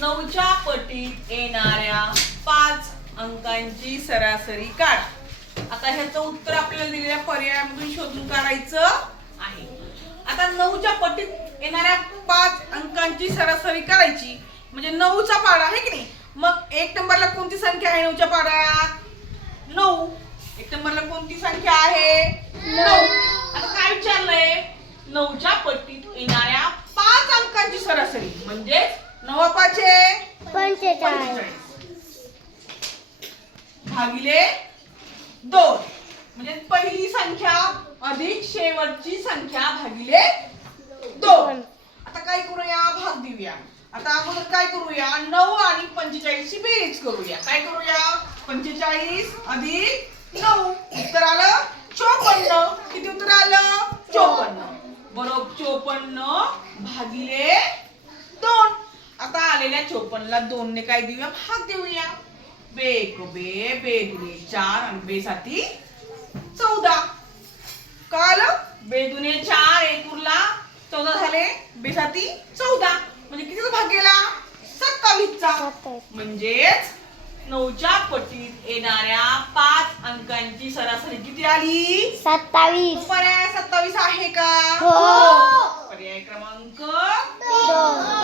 9च्या पटीत येणाऱ्या 5 अंकांची सरासरी काढ। आता ह्याचं उत्तर आपल्याला दिलेल्या पर्यायामधून शोधून काढायचं आहे। आता 9च्या पटीत येणाऱ्या 5 अंकांची सरासरी काढायची म्हणजे 9चा पाढा आहे की नाही। मग 1 नंबरला कोणती संख्या आहे 9च्या पाढ्यात? 9। 1 नंबरला कोणती संख्या आहे? 9। आता काय विचारलंय? 9च्या पटीत येणाऱ्या 5 अंकांची सरासरी म्हणजे 9 पाचे 45 भागिले 2 म्हणजे पहिली संख्या अधिक शेवटची संख्या भागिले 2। आता काय करूया? भाग देऊया। आता अगोदर काय करूया? 9 आणि 45 ची बेरीज करूया। काय करूया? 45 अधिक 9 उत्तर आलं 54। किती उत्तर आलं? 54 बरोबर 54 भागिले 2। आता आलेल्या 54 ला 2 ने काय देऊया? भाग देऊया। बे एक बे, बे दुने 4 आणि बे साती 14। काय आलं? बे दुने 4 एक उरला 14 झाले, बे साती 14 म्हणजे कितीचा भाग गेला? 27चा। म्हणजेच 9च्या पटीत येणाऱ्या 5 अंकांची सरासरी किती आली? 27। पर्याय 27 आहे का? हो। पर्याय क्रमांक 2।